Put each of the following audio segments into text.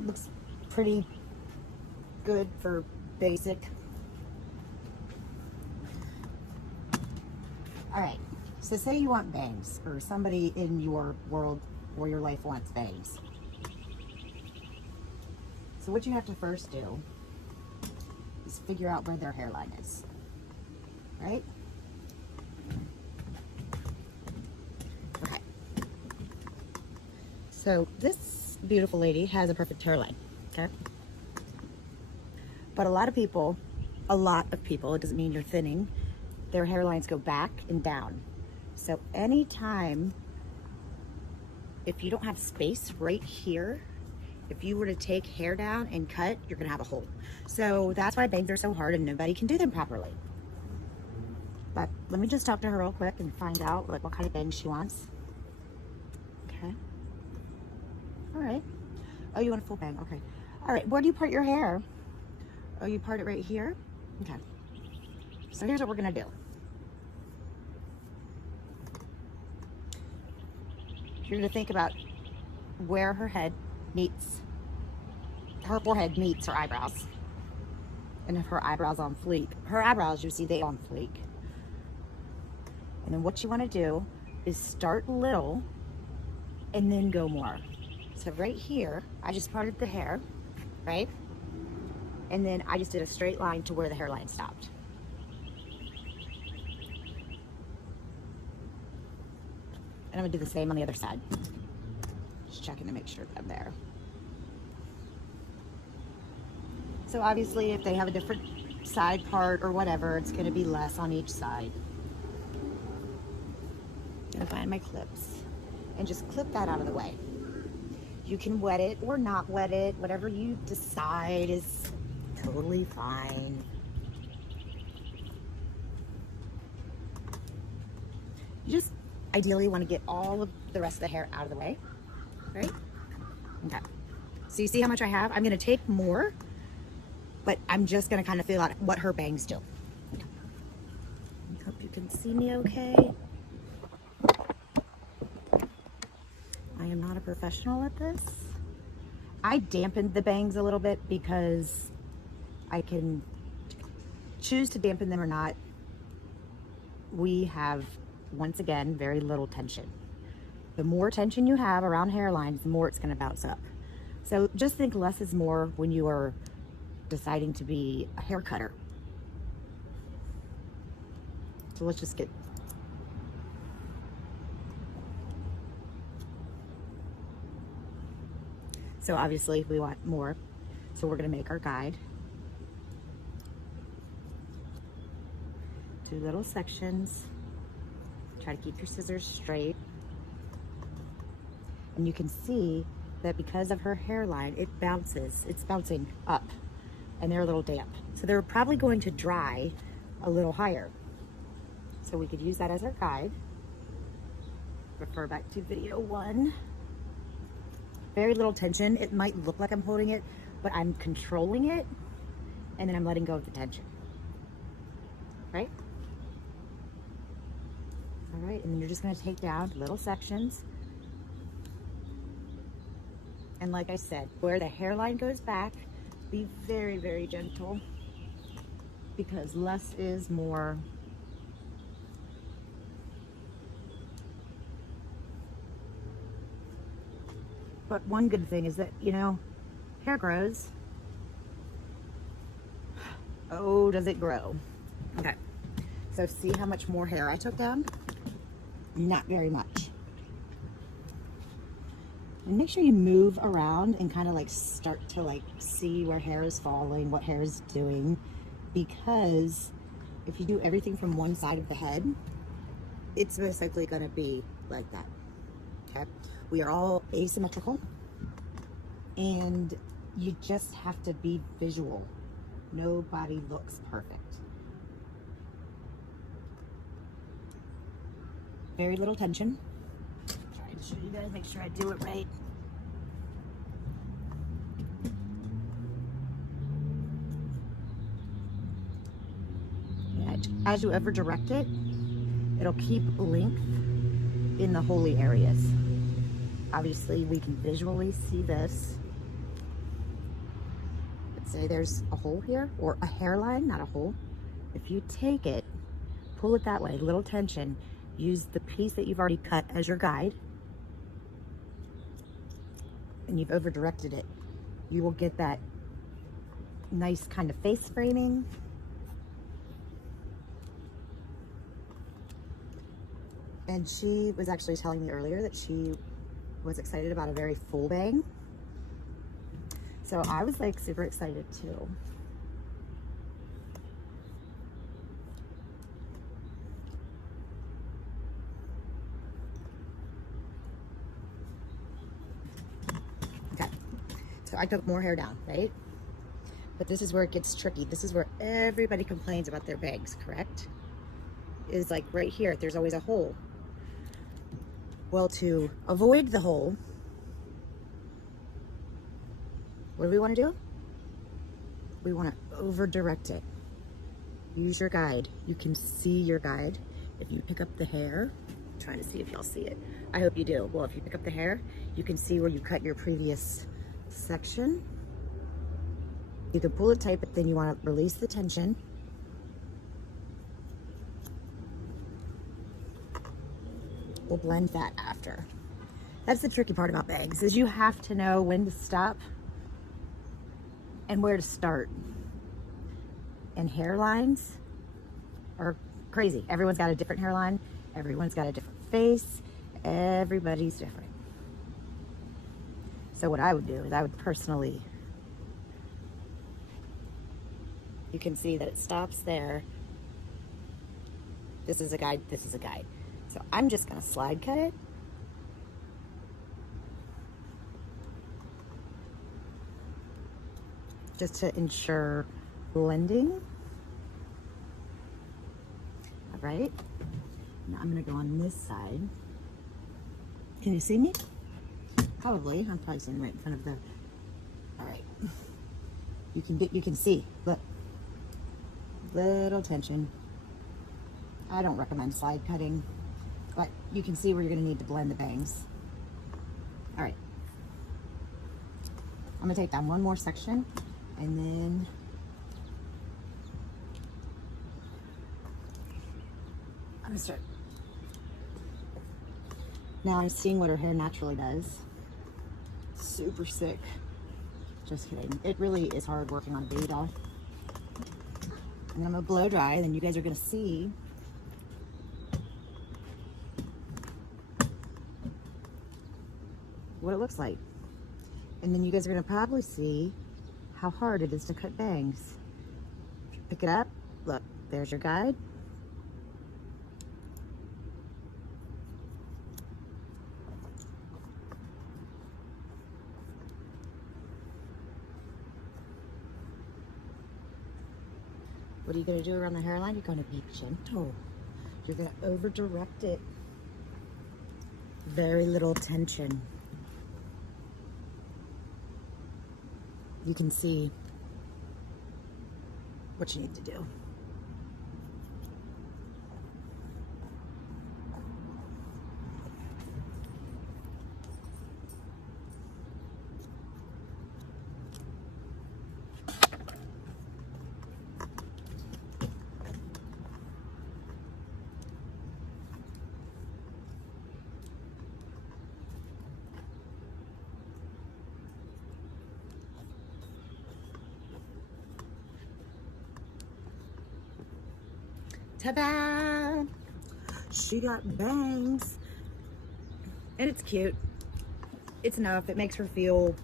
Looks pretty good for basic. All right, so say you want bangs, or somebody in your world or your life wants bangs. So what you have to first do is figure out where their hairline is, right? Okay. So this beautiful lady has a perfect hairline, okay? But a lot of people, it doesn't mean you're thinning, their hairlines go back and down. So anytime, if you don't have space right here, if you were to take hair down and cut, you're gonna have a hole. So that's why bangs are so hard and nobody can do them properly. But let me just talk to her real quick and find out like what kind of bangs she wants. Okay. All right. Oh, you want a full bang? Okay. All right, where do you part your hair? Oh, you part it right here? Okay. So here's what we're gonna do. You're gonna think about where her head meets, her forehead meets her eyebrows. And if her eyebrows on fleek, her eyebrows, you see they on fleek. And then what you wanna do is start little and then go more. So right here, I just parted the hair, right? And then I just did a straight line to where the hairline stopped. And I'm gonna do the same on the other side. Just checking to make sure that I'm there. So obviously if they have a different side part or whatever, it's gonna be less on each side. I'm gonna find my clips and just clip that out of the way. You can wet it or not wet it, whatever you decide is totally fine. You just ideally want to get all of the rest of the hair out of the way, right? Okay. So you see how much I have? I'm going to take more, but I'm just going to kind of feel out what her bangs do. Okay. I hope you can see me okay. I am not a professional at this. I dampened the bangs a little bit because I can choose to dampen them or not. We have, once again, very little tension. The more tension you have around hairlines, the more it's going to bounce up. So just think less is more when you are deciding to be a hair cutter. So let's just get... So obviously we want more. So we're going to make our guide. 2 little sections. Try to keep your scissors straight. And you can see that because of her hairline, it bounces. It's bouncing up and they're a little damp. So they're probably going to dry a little higher. So we could use that as our guide. Refer back to video 1. Very little tension. It might look like I'm holding it, but I'm controlling it and then I'm letting go of the tension. Right? All right, and then you're just going to take down little sections. And like I said, where the hairline goes back, be very, very gentle because less is more. But one good thing is that, you know, hair grows. Oh, does it grow? Okay, so see how much more hair I took down? Not very much. And make sure you move around and kind of like start to like see where hair is falling, what hair is doing, because if you do everything from one side of the head, it's most likely going to be like that. Okay, we are all asymmetrical and you just have to be visual. Nobody looks perfect. Very little tension. Try to show you guys, make sure I do it right. Yeah, as you ever direct it, it'll keep length in the holy areas. Obviously, we can visually see this. say there's a hole here, or a hairline, not a hole. If you take it, pull it that way, little tension, use the piece that you've already cut as your guide, and you've over directed it, you will get that nice kind of face framing. And she was actually telling me earlier that she was excited about a very full bang. So I was like super excited too. Okay, so I took more hair down, right? But this is where it gets tricky. This is where everybody complains about their bangs, correct? Is like right here, there's always a hole. Well, to avoid the hole, what do we want to do? We want to over direct it. Use your guide. You can see your guide. If you pick up the hair, I'm trying to see if y'all see it. I hope you do. Well, if you pick up the hair, you can see where you cut your previous section. You can pull it tight, but then you want to release the tension. We'll blend that after. That's the tricky part about bangs, is you have to know when to stop and where to start. And hairlines are crazy. Everyone's got a different hairline. Everyone's got a different face. Everybody's different. So what I would do is I would personally, you can see that it stops there. This is a guide, this is a guide. So I'm just gonna slide cut it. Just to ensure blending. All right, now I'm gonna go on this side. Can you see me? Probably, I'm probably sitting right in front of the, all right. You can see, look, little tension. I don't recommend slide cutting, but you can see where you're gonna need to blend the bangs. All right, I'm gonna take down one more section and then I'm gonna start. Now I'm seeing what her hair naturally does. Super sick. Just kidding. It really is hard working on a baby doll. And then I'm gonna blow dry, and then you guys are gonna see what it looks like. And then you guys are gonna probably see how hard it is to cut bangs. Pick it up, look, there's your guide. What are you gonna do around the hairline? You're gonna be gentle. You're gonna over direct it. Very little tension. You can see what you need to do. Ta-da! She got bangs. And it's cute. It's enough. It makes her feel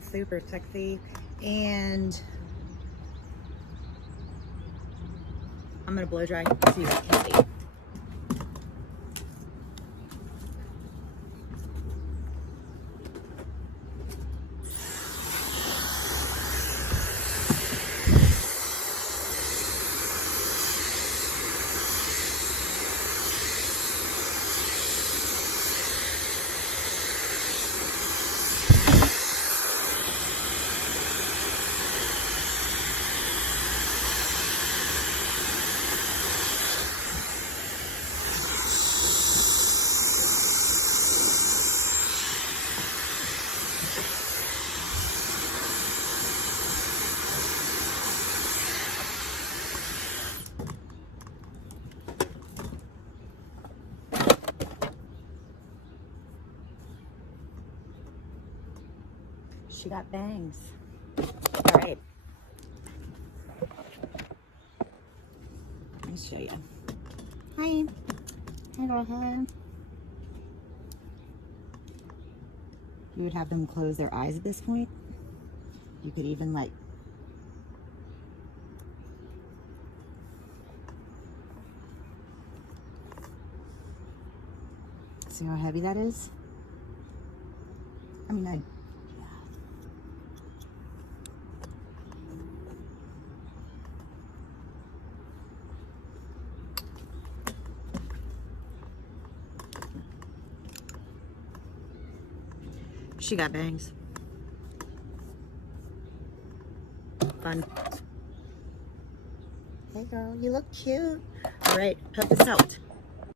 super sexy. And I'm gonna blow dry so you guys can see. She got bangs. All right. Let me show you. Hi. Hi, girl. You would have them close their eyes at this point. You could even like see how heavy that is? I mean, yeah. She got bangs. Fun. Hey girl, you look cute. All right, help us out.